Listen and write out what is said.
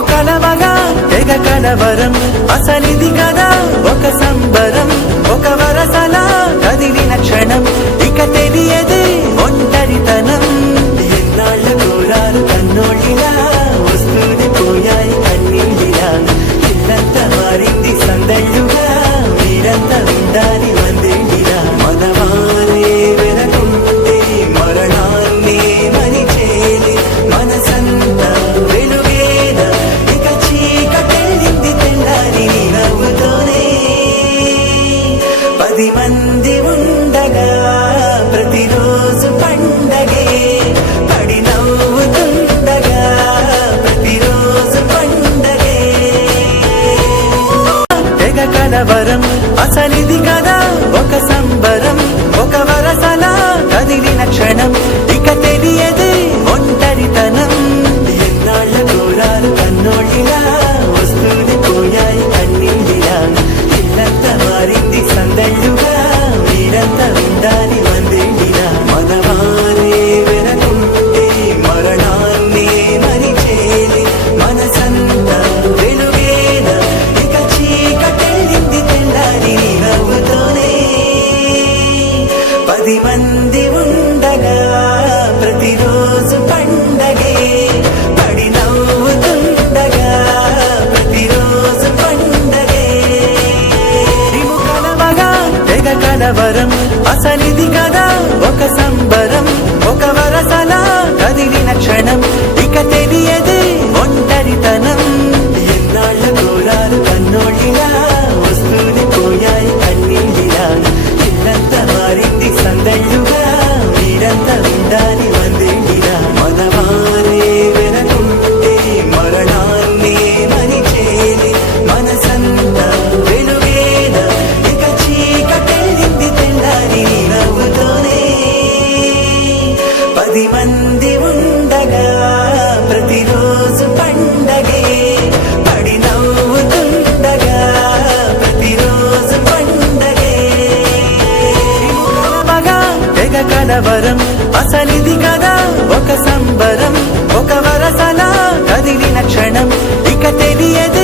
రిము కలవగా తెగ కలవరం అసలిది కదా ఒక సంబరం ఒక వరసలా కదిలిన క్షణం ఇక తెలియదే ఒంటరితనం ఎన్నాళ్ళ కోరాలు కన్నోళ్ళిలా వస్తూనే పోయాయి కన్నీళ్ళిలా ఇల్లంతా మారింది సందళ్ళుగా మీరంతా ఉండాలి వందేళ్ళిలా మనవారే వెనకుంటే మరణాన్నే మరిచేది మనసంతా వెలుగేనా ఇక చీకటెళ్ళింది తెల్లారి నవ్వుతోనే 10 మంది ఉండగా ప్రతిరోజు పండగే పడి నవ్వుతుండగా ప్రతిరోజు పండగే తెగ కలవరం అసలిది కదా ఒక సంబరం ఒక వరసలా కదిలిన క్షణం ఇక తెలియదే ఒంటరితనం ఎన్నాళ్ళ కోరాలు కన్నోళ్ళిలా వస్తూనే పోయాయి కన్నీళ్ళిలా ఇల్లంతా మారింది సందళ్ళుగా మీరంతా ఉండాలి వందేళ్ళిలా మనవారే వెనకుంటే మరణాన్నే మరిచేది మనసంతా వెలుగేనా ఇక చీకటెళ్ళింది తెల్లారి నవ్వుతోనే 10 మంది ఉండగా ప్రతిరోజు పండగే పడి నవ్వుతుండగా ప్రతిరోజు పండగే రిము కలవగా తెగ కలవరం అసలిది కదా ఒక సంబరం ఒక వరసలా కదిలిన క్షణం ఇక తెలియదే ఒంటరితనం ఎన్నాళ్ళ కోరాలు కన్నోళ్ళిలా వస్తూనే పోయాయి కన్నీళ్ళిలా ఇల్లంతా మారింది సందళ్ళుగా మీరంతా ఉండాలి వందేళ్ళిలా మనవారే వెనకుంటే మరణాన్నే మరిచేది మనసంతా వెలుగేనా ఇక చీకటెళ్ళింది తెల్లారి నవ్వుతోనే 10 మంది ఉండగా ప్రతిరోజు పండగే పడి నవ్వుతుండగా ప్రతిరోజు పండగే రిము కలవగా తెగ కలవరం అసలిది కదా ఒక సంబరం ఒక వరసలా కదిలిన క్షణం ఇక తెలియదే